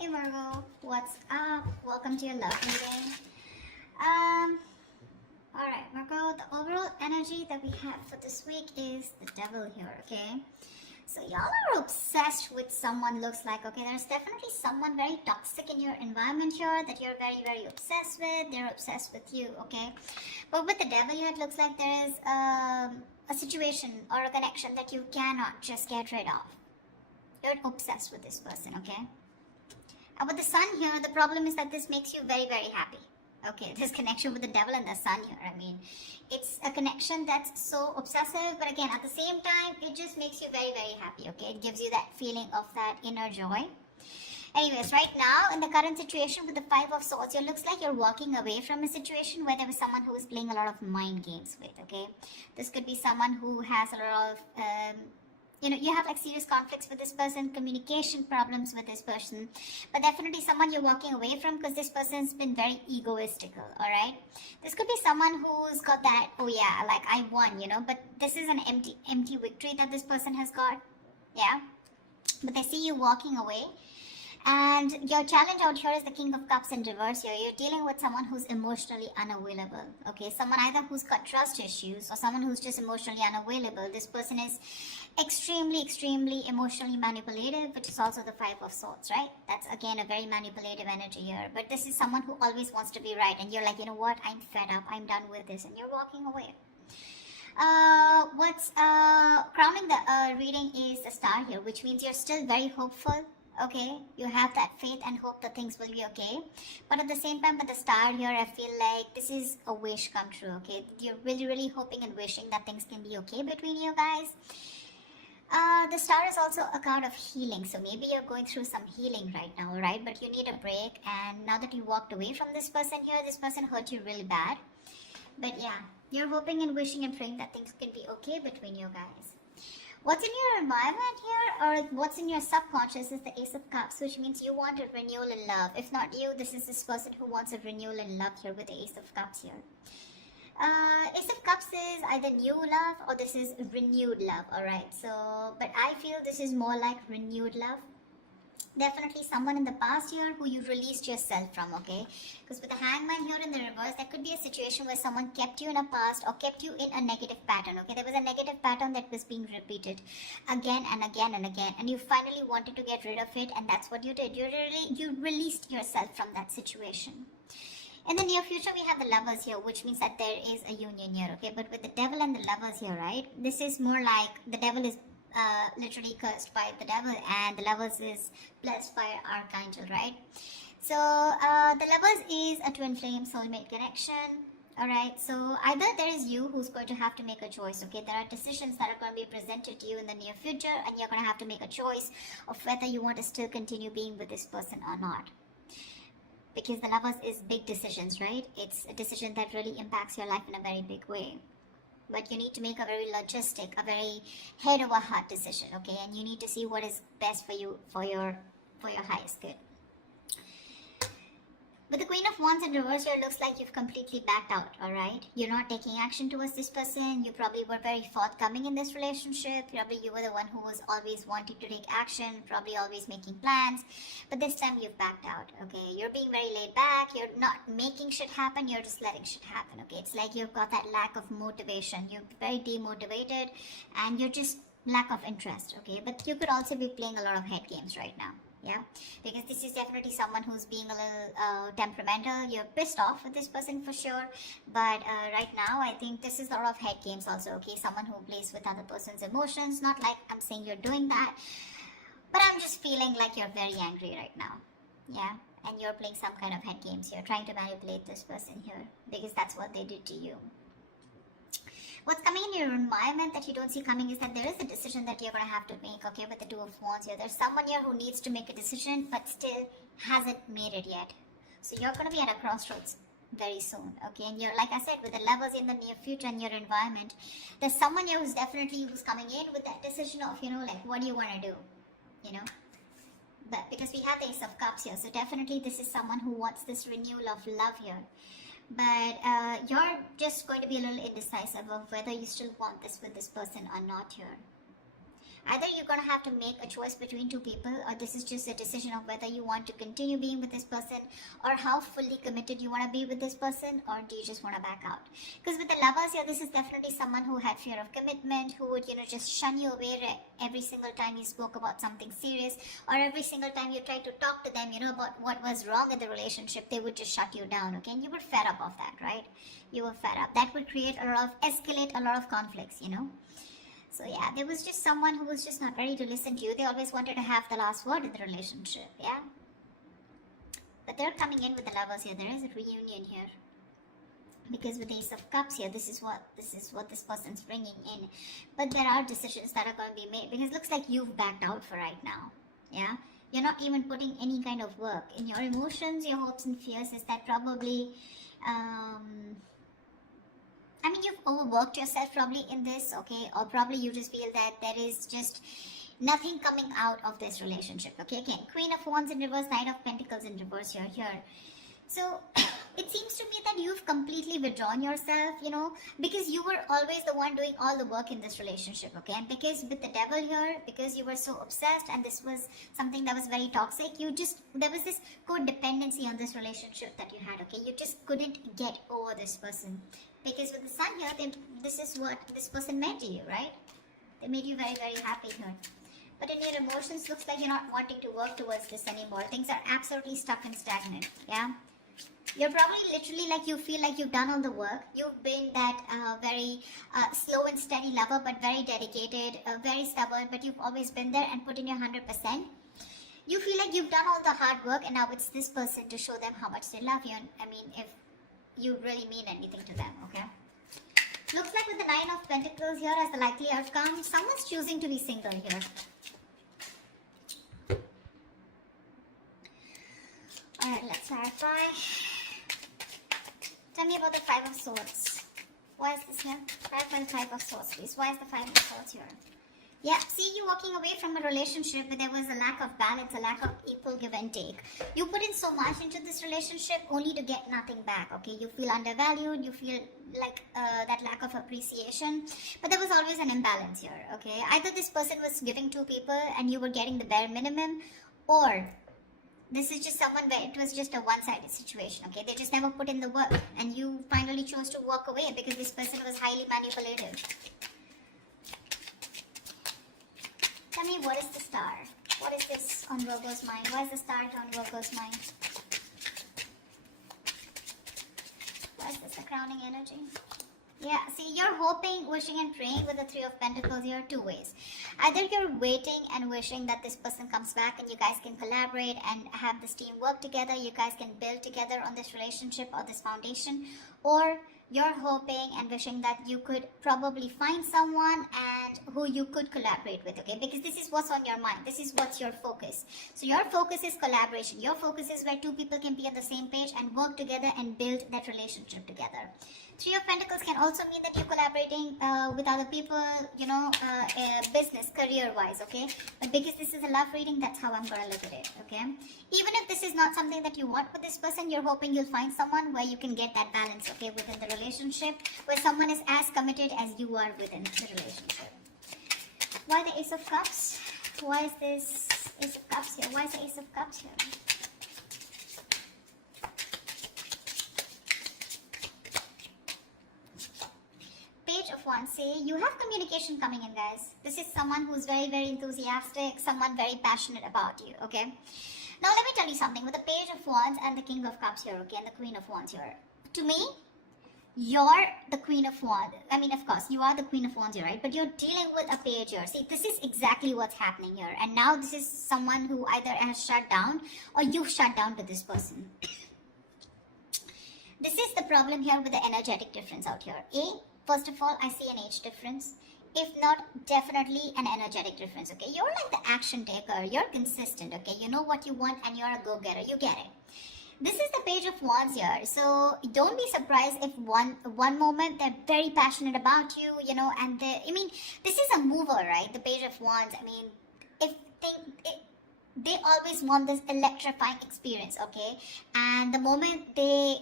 Hey Virgo, what's up? Welcome to your love reading. Alright, Virgo, the overall energy that we have for this week is the devil here, okay? So y'all are obsessed with someone, looks like, okay? There's definitely someone very toxic in your environment here that you're very, very obsessed with. They're obsessed with you, okay? But with the devil here, it looks like there is a situation or a connection that you cannot just get rid of. You're obsessed with this person, okay? And with the sun here, the problem is that this makes you very, very happy. Okay, this connection with the devil and the sun here, I mean, it's a connection that's so obsessive, but again, at the same time, it just makes you very, very happy, okay? It gives you that feeling of that inner joy. Anyways, right now, in the current situation with the Five of Swords, it looks like you're walking away from a situation where there was someone who was playing a lot of mind games with, okay? This could be someone who has a lot of... you have like serious conflicts with this person, communication problems with this person, but definitely someone you're walking away from because this person's been very egoistical, all right? This could be someone who's got that, oh yeah, like I won, but this is an empty victory that this person has got, yeah? But they see you walking away. And your challenge out here is the King of Cups in reverse here. You're dealing with someone who's emotionally unavailable. Okay, someone either who's got trust issues or someone who's just emotionally unavailable. This person is extremely emotionally manipulative, which is also the Five of Swords, right? That's again a very manipulative energy here. But this is someone who always wants to be right. And you're like, you know what? I'm fed up. I'm done with this. And you're walking away. What's crowning the reading is the star here, which means you're still very hopeful. Okay, you have that faith and hope that things will be okay. But at the same time, with the star here, I feel like this is a wish come true, okay? You're really hoping and wishing that things can be okay between you guys. The star is also a card of healing. So maybe you're going through some healing right now, right? But you need a break. And now that you walked away from this person here, this person hurt you really bad. But yeah, you're hoping and wishing and praying that things can be okay between you guys. What's in your environment here, or what's in your subconscious, is the Ace of Cups, which means you want a renewal in love. If not you, this is this person who wants a renewal in love here with the Ace of Cups here. Ace of Cups is either new love or this is renewed love, alright? So, but I feel this is more like renewed love. Definitely someone in the past here who you released yourself from, okay? Because with the Hangman here in the reverse, there could be a situation where someone kept you in a past or kept you in a negative pattern, okay? There was a negative pattern that was being repeated again and again and again, and you finally wanted to get rid of it, and that's what you did. You released yourself from that situation. In the near future, we have the Lovers here, which means that there is a union here, okay? But with the Devil and the Lovers here, right? This is more like the Devil is literally cursed by the devil and the Lovers is blessed by Archangel, right? So the Lovers is a twin flame soulmate connection, alright? So either there is you who's going to have to make a choice, okay? There are decisions that are going to be presented to you in the near future and you're going to have to make a choice of whether you want to still continue being with this person or not. Because the Lovers is big decisions, right? It's a decision that really impacts your life in a very big way. But you need to make a very logistic, a very head over heart decision, okay? And you need to see what is best for you, for your highest good. With the Queen of Wands in reverse here, looks like you've completely backed out, alright? You're not taking action towards this person. You probably were very forthcoming in this relationship. Probably you were the one who was always wanting to take action, probably always making plans. But this time you've backed out, okay? You're being very laid back. You're not making shit happen. You're just letting shit happen, okay? It's like you've got that lack of motivation. You're very demotivated and you're just lack of interest, okay? But you could also be playing a lot of head games right now. Yeah, because this is definitely someone who's being a little temperamental. You're pissed off with this person for sure. But right now, I think this is a lot of head games also, okay? Someone who plays with other person's emotions. Not like I'm saying you're doing that. But I'm just feeling like you're very angry right now. Yeah, and you're playing some kind of head games. You're trying to manipulate this person here. Because that's what they did to you. What's coming in your environment that you don't see coming is that there is a decision that you're going to have to make, okay, with the Two of Wands here. There's someone here who needs to make a decision but still hasn't made it yet. So you're going to be at a crossroads very soon, okay? And you're, like I said, with the Lovers in the near future in your environment, there's someone here who's coming in with that decision of, like, what do you want to do, But because we have the Ace of Cups here, so definitely this is someone who wants this renewal of love here. But you're just going to be a little indecisive of whether you still want this with this person or not here. Either you're going to have to make a choice between two people, or this is just a decision of whether you want to continue being with this person, or how fully committed you want to be with this person, or do you just want to back out? Because with the lovers here, this is definitely someone who had fear of commitment, who would, just shun you away every single time you spoke about something serious, or every single time you tried to talk to them, about what was wrong in the relationship, they would just shut you down, okay? And you were fed up of that, right? You were fed up. That would escalate a lot of conflicts, So yeah, there was just someone who was just not ready to listen to you. They always wanted to have the last word in the relationship, yeah? But they're coming in with the lovers here. There is a reunion here. Because with the Ace of Cups here, this is what this person's bringing in. But there are decisions that are going to be made. Because it looks like you've backed out for right now, yeah? You're not even putting any kind of work. In your emotions, your hopes and fears is that probably... you've overworked yourself probably in this, okay? Or probably you just feel that there is just nothing coming out of this relationship, okay? Again, Queen of Wands in reverse, Knight of Pentacles in reverse here. So, it seems to me that you've completely withdrawn yourself, because you were always the one doing all the work in this relationship, okay? And because with the devil here, because you were so obsessed and this was something that was very toxic, there was this codependency on this relationship that you had, okay? You just couldn't get over this person. Because with the sun here, this is what this person meant to you, right? They made you very, very happy here. But in your emotions, looks like you're not wanting to work towards this anymore. Things are absolutely stuck and stagnant, yeah? You're probably literally like you feel like you've done all the work. You've been that very slow and steady lover, but very dedicated, very stubborn, but you've always been there and put in your 100%. You feel like you've done all the hard work and now it's this person to show them how much they love you. And if you really mean anything to them, okay? Looks like with the Nine of Pentacles here as the likely outcome, someone's choosing to be single here. Alright, let's clarify. Tell me about the Five of Swords. Why is this here? Clarify the Five of Swords, please. Why is the Five of Swords here? Yeah, see you walking away from a relationship where there was a lack of balance, a lack of equal give and take. You put in so much into this relationship only to get nothing back, okay? You feel undervalued, you feel like that lack of appreciation. But there was always an imbalance here, okay? Either this person was giving to people and you were getting the bare minimum, or this is just someone where it was just a one-sided situation, okay? They just never put in the work and you finally chose to walk away because this person was highly manipulative. Tell me, what is the star? What is this on Virgo's mind? Why is the star on Virgo's mind? Why is this the crowning energy? Yeah, see, you're hoping, wishing and praying with the Three of Pentacles here two ways. Either you're waiting and wishing that this person comes back and you guys can collaborate and have this team work together. You guys can build together on this relationship or this foundation. Or you're hoping and wishing that you could probably find someone and who you could collaborate with, okay? Because this is what's on your mind. This is what's your focus. So your focus is collaboration. Your focus is where two people can be on the same page and work together and build that relationship together. Three of Pentacles can also mean that you're collaborating with other people, business, career-wise, okay? But because this is a love reading, that's how I'm going to look at it, okay? Even if this is not something that you want with this person, you're hoping you'll find someone where you can get that balance, okay, within the relationship, where someone is as committed as you are within the relationship. Why the Ace of Cups? Why is this Ace of Cups here? Why is the Ace of Cups here? Say you have communication coming in, guys. This is someone who's very, very enthusiastic, someone very passionate about you, okay? Now let me tell you something with the Page of Wands and the King of Cups here, okay, and the Queen of Wands here. To me, you're the Queen of Wands. Of course, you are the Queen of Wands here, right? But you're dealing with a page here. See, this is exactly what's happening here. And now this is someone who either has shut down or you've shut down to this person. This is the problem here with the energetic difference out here. First of all, I see an age difference. If not, definitely an energetic difference, okay? You're like the action taker. You're consistent, okay? You know what you want and you're a go-getter. You get it. This is the Page of Wands here. So don't be surprised if one moment they're very passionate about you, and this is a mover, right? The Page of Wands. they always want this electrifying experience, okay? And the moment they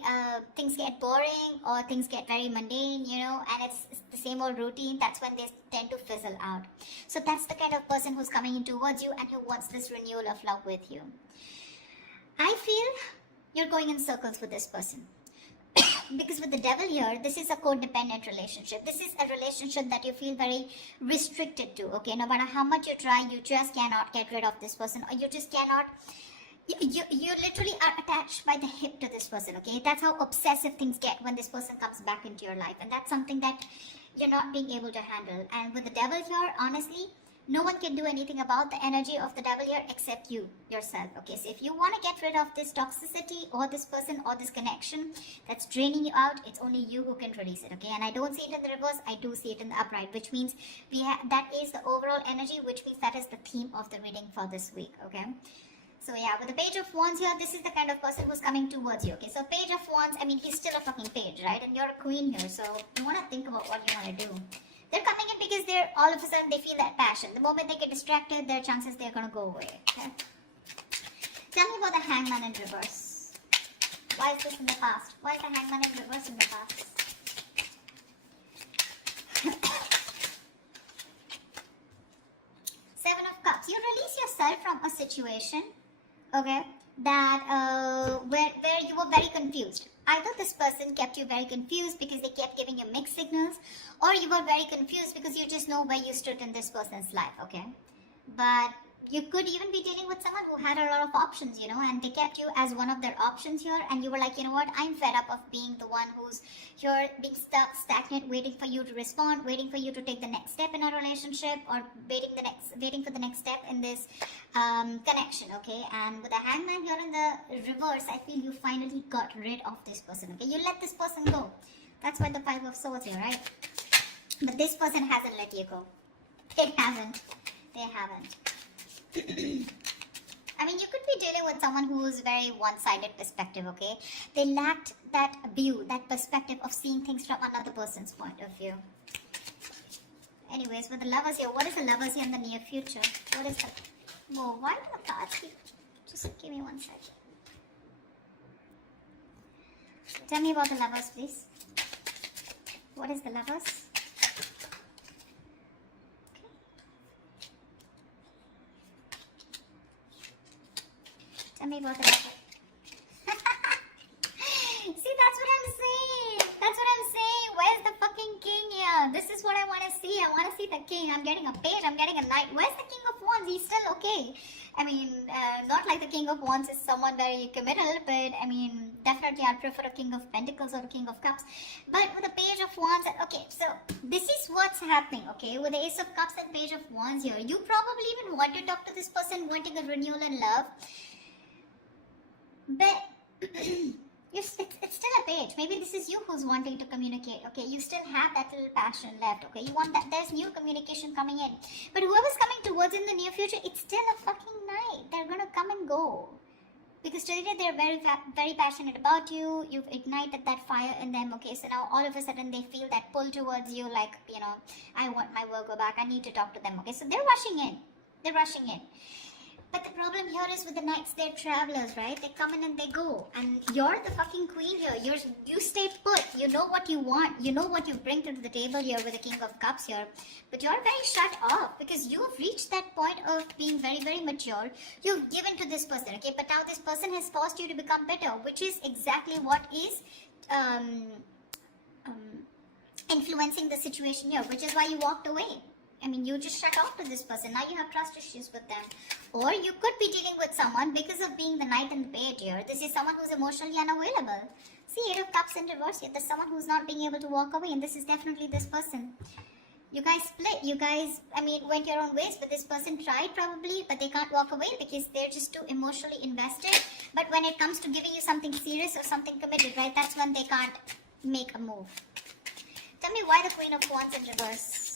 things get boring or things get very mundane, you know, and it's the same old routine, that's when they tend to fizzle out. So that's the kind of person who's coming in towards you and who wants this renewal of love with you. I feel you're going in circles with this person. Because with the devil here, this is a codependent relationship. This is a relationship that you feel very restricted to, okay? No matter how much you try, you just cannot get rid of this person, or you just cannot, you literally are attached by the hip to this person, okay? That's how obsessive things get when this person comes back into your life, and that's something that you're not being able to handle. And with the devil here, honestly, no one can do anything about the energy of the devil here except you, yourself, okay? So if you want to get rid of this toxicity or this person or this connection that's draining you out, it's only you who can release it, okay? And I don't see it in the reverse, I do see it in the upright, which means that is the overall energy, which means that is the theme of the reading for this week, okay? So yeah, with the Page of Wands here, this is the kind of person who's coming towards you, okay? So Page of Wands, I mean, he's still a fucking page, right? And you're a queen here, so you want to think about what you want to do. They're coming in because they're all of a sudden they feel that passion. The moment they get distracted, their chances they're gonna go away. Okay? Tell me about the Hangman in reverse. Why is this in the past? Why is the Hangman in reverse in the past? Seven of Cups. You release yourself from a situation, okay, that where you were very confused. Either this person kept you very confused because they kept giving you mixed signals, or you were very confused because you just know where you stood in this person's life, okay? But you could even be dealing with someone who had a lot of options, you know, and they kept you as one of their options here, and you were like, you know what, I'm fed up of being the one who's here being stuck, stagnant, waiting for you to respond, waiting for you to take the next step in a relationship, or waiting for the next step in this connection, okay? And with the Hangman here in the reverse, I feel you finally got rid of this person, okay? You let this person go. That's why the Five of Swords here, right? But this person hasn't let you go. They haven't. They haven't. I mean, you could be dealing with someone who's very one-sided perspective, okay? They lacked that view, that perspective of seeing things from another person's point of view. Anyways, with the Lovers here, what is the Lovers here in the near future? What is the... Whoa, why do the cards keep... Just give me one second. Tell me about the Lovers, please. What is the Lovers? Tell me about the Lovers. See, that's what I'm saying. That's what I'm saying. Where's the fucking king here? This is what I want to see. I want to see the king. I'm getting a page. I'm getting a knight. Where's the king of wands? He's still okay. I mean, not like the king of wands is someone very committal, but I mean, definitely I'd prefer a king of pentacles or a king of cups. But with the page of wands, okay, so this is what's happening, okay? With the ace of cups and page of wands here, you probably even want to talk to this person wanting a renewal in love. But it's still a page. Maybe this is you who's wanting to communicate, okay? You still have that little passion left, okay? You want that, there's new communication coming in. But whoever's coming towards in the near future, it's still a fucking night. They're gonna come and go. Because today they're very passionate about you. You've ignited that fire in them, okay? So now all of a sudden they feel that pull towards you, like, you know, I want my Virgo back. I need to talk to them, okay? So they're rushing in. They're rushing in. But the problem here is with the knights, they're travelers, right? They come in and they go. And you're the fucking queen here. You stay put. You know what you want. You know what you bring to the table here with the King of Cups here. But you're very shut off because you've reached that point of being very, very mature. You've given to this person, okay? But now this person has forced you to become better, which is exactly what is influencing the situation here, which is why you walked away. I mean, you just shut off to this person. Now you have trust issues with them. Or you could be dealing with someone because of being the knight and the page here. This is someone who's emotionally unavailable. See, Eight of Cups in reverse here. There's someone who's not being able to walk away, and this is definitely this person. You guys split. You guys, I mean, went your own ways, but this person tried probably, but they can't walk away because they're just too emotionally invested. But when it comes to giving you something serious or something committed, right, that's when they can't make a move. Tell me why the Queen of Wands in reverse.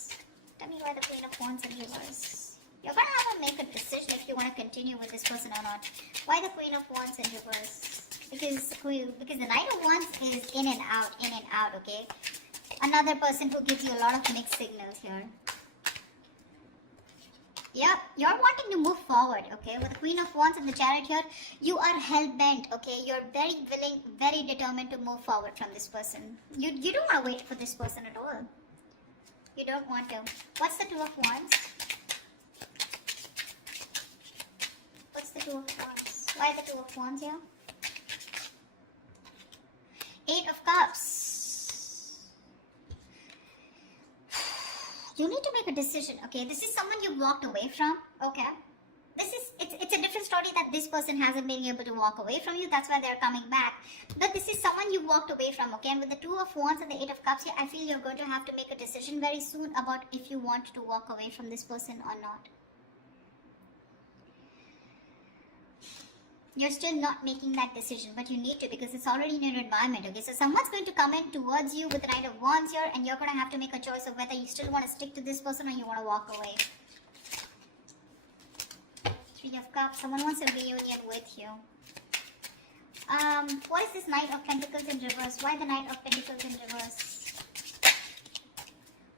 Tell me why the Queen of Wands in reverse. You're going to have to make a decision if you want to continue with this person or not. Why the Queen of Wands in reverse? Because the Knight of Wands is in and out, okay? Another person who gives you a lot of mixed signals here. Yeah, you're wanting to move forward, okay? With the Queen of Wands and the Chariot here, you are hell-bent, okay? You're very willing, very determined to move forward from this person. You don't want to wait for this person at all. You don't want to. What's the Two of Wands? What's the Two of Wands? Why the Two of Wands here? Eight of Cups. You need to make a decision, okay? This is someone you walked away from, okay? It's a different story that this person hasn't been able to walk away from you. That's why they're coming back. But this is someone you walked away from, okay? And with the Two of Wands and the Eight of Cups here, I feel you're going to have to make a decision very soon about if you want to walk away from this person or not. You're still not making that decision, but you need to, because it's already in your environment, okay? So someone's going to come in towards you with the Knight of Wands here, and you're going to have to make a choice of whether you still want to stick to this person or you want to walk away. Three of Cups. Someone wants a reunion with you. What is this Knight of Pentacles in reverse? Why the Knight of Pentacles in reverse?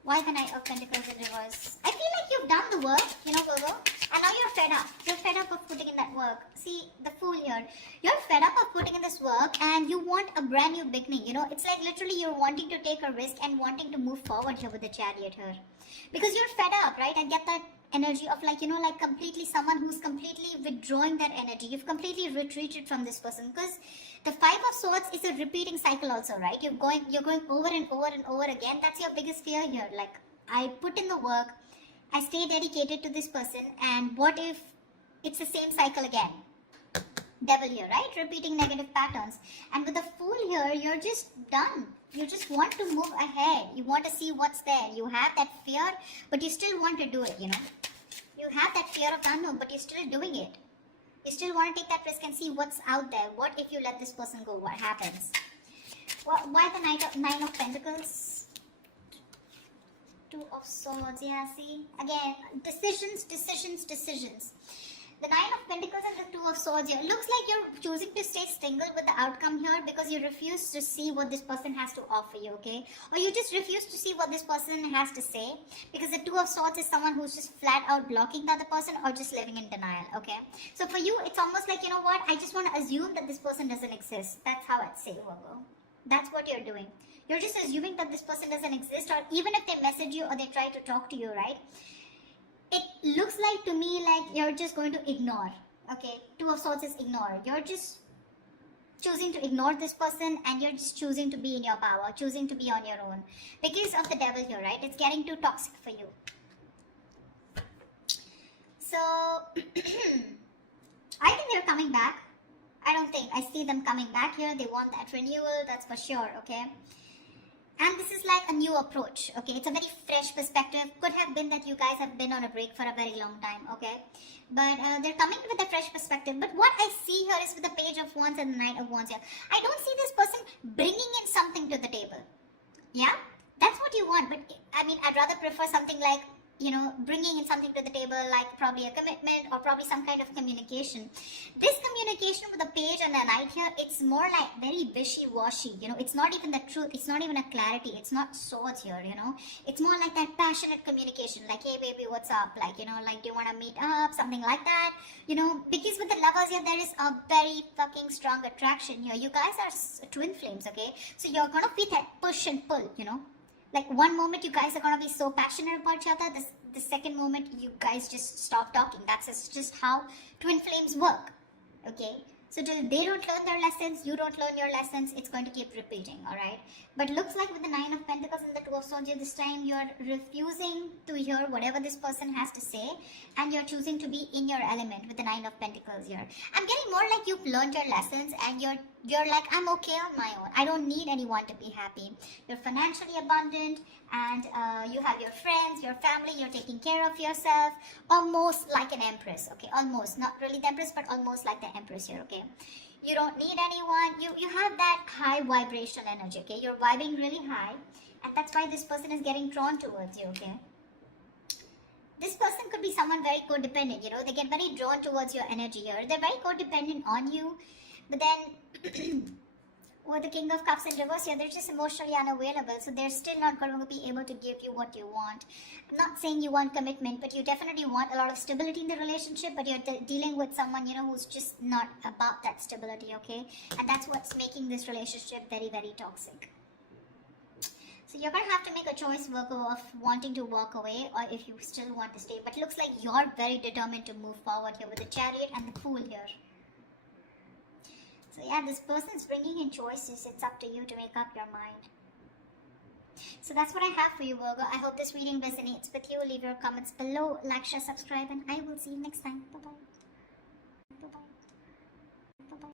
Why the Knight of Pentacles in reverse? I feel like you've done the work, you know, Virgo. And now you're fed up. You're fed up of putting in that work. See, the Fool here. You're fed up of putting in this work and you want a brand new beginning. You know, it's like literally you're wanting to take a risk and wanting to move forward here with the Chariot here. Because you're fed up, right? I get that energy of like, you know, like completely someone who's completely withdrawing their energy. You've completely retreated from this person. Because the Five of Swords is a repeating cycle also, right? You're going over and over and over again. That's your biggest fear here. Like, I put in the work. I stay dedicated to this person, and what if it's the same cycle again? Devil here, right? Repeating negative patterns. And with the Fool here, you're just done. You just want to move ahead. You want to see what's there. You have that fear, but you still want to do it, you know. You have that fear of unknown, but you're still doing it. You still want to take that risk and see what's out there. What if you let this person go? What happens? Why the Nine of Pentacles? Two of Swords, yeah, see? Again, decisions. The Nine of Pentacles and the Two of Swords here. Looks like you're choosing to stay single with the outcome here because you refuse to see what this person has to offer you, okay? Or you just refuse to see what this person has to say, because the Two of Swords is someone who's just flat out blocking the other person or just living in denial, okay? So for you, it's almost like, you know what? I just want to assume that this person doesn't exist. That's how I'd say, Virgo. That's what you're doing. You're just assuming that this person doesn't exist, or even if they message you or they try to talk to you, right? It looks like to me like you're just going to ignore, okay? Two of Swords is ignore. You're just choosing to ignore this person and you're just choosing to be in your power, choosing to be on your own. Because of the Devil here, right? It's getting too toxic for you. So, I think they're coming back. I don't think. I see them coming back here. They want that renewal, that's for sure, okay? And this is like a new approach, okay? It's a very fresh perspective. Could have been that you guys have been on a break for a very long time, okay? But they're coming with a fresh perspective. But what I see here is with the Page of Wands and the Knight of Wands here, I don't see this person bringing in something to the table. Yeah? That's what you want. But, I mean, I'd rather prefer something like, you know, bringing in something to the table, like probably a commitment or probably some kind of communication. This communication with the Page and the Knight here, it's more like very wishy-washy, you know. It's not even the truth, it's not even a clarity, it's not swords here, you know. It's more like that passionate communication, like, hey baby, what's up, like, you know, like, do you want to meet up, something like that, you know. Because with the Lovers here, there is a very fucking strong attraction here. You guys are twin flames, okay? So you're gonna be that push and pull, you know. Like, one moment you guys are going to be so passionate about each other, the second moment you guys just stop talking. That's just how twin flames work, okay? So till they don't learn their lessons, you don't learn your lessons, it's going to keep repeating, alright? But looks like with the Nine of Pentacles and the Two of Swords, this time you're refusing to hear whatever this person has to say, and you're choosing to be in your element with the Nine of Pentacles here. I'm getting more like you've learned your lessons and you're like, I'm okay on my own. I don't need anyone to be happy. You're financially abundant and you have your friends, your family, you're taking care of yourself. Almost like an empress, okay? Almost. Not really the empress, but almost like the empress here, okay? You don't need anyone. You have that high vibrational energy, okay? You're vibing really high. And that's why this person is getting drawn towards you, okay? This person could be someone very codependent, you know? They get very drawn towards your energy here. They're very codependent on you. But then, With the King of Cups in reverse here, they're just emotionally unavailable, so they're still not going to be able to give you what you want. I'm not saying you want commitment, but you definitely want a lot of stability in the relationship, but you're dealing with someone, who's just not about that stability, okay? And that's what's making this relationship very, very toxic. So you're going to have to make a choice, Virgo, of wanting to walk away or if you still want to stay. But it looks like you're very determined to move forward here with the Chariot and the Fool here. So yeah, this person is bringing in choices. It's up to you to make up your mind. So that's what I have for you, Virgo. I hope this reading resonates with you. Leave your comments below, like, share, subscribe, and I will see you next time. Bye-bye. Bye-bye.